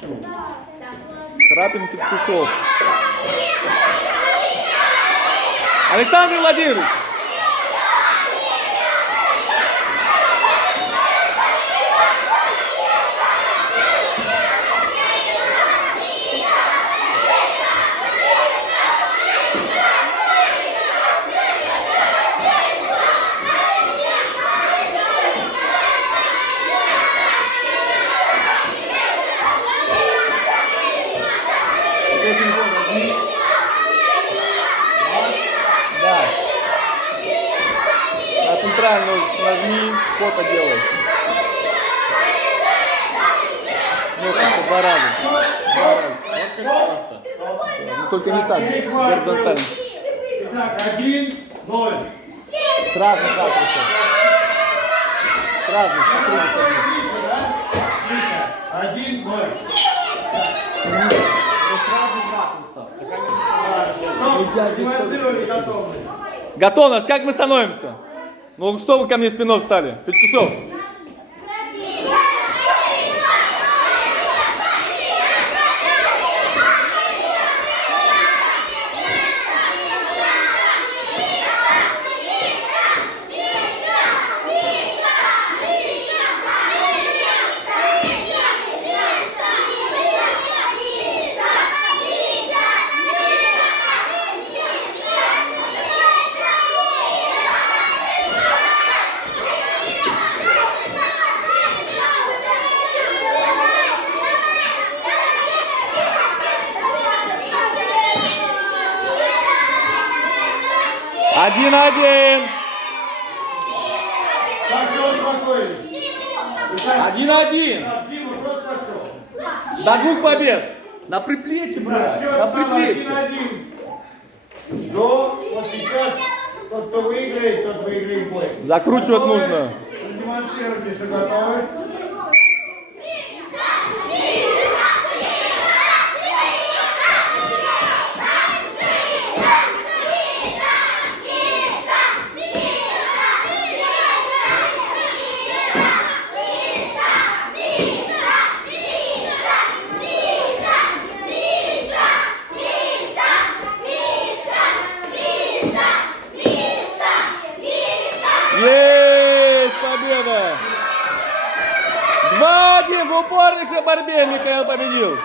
Храпин Петушов. Александр Владимирович. Да. На центральную нажми, фото делай. Ну, как-то 2 раза. 2 раза. Вот как просто. Ну, только не так, горизонтально. Итак, 1-0. Сразу, сразу. Сразу, смотри. 1-0. Демонстрируйте готовность. Готовность, как мы становимся? Ну что вы ко мне спиной встали? Петушов. Один-один. Так, все успокоились. Итак, 1-1. Дима, тот пошел. До 2 побед. На приплечье, брат. Все, На стало приплечье. 1-1. Но вот сейчас тот, кто выиграет, тот выиграет бой. Закручивать Готовы? нужно. Продемонстрируйте, что готовы. Есть победа! 2-1 в упорнейшей борьбе Михаил победил.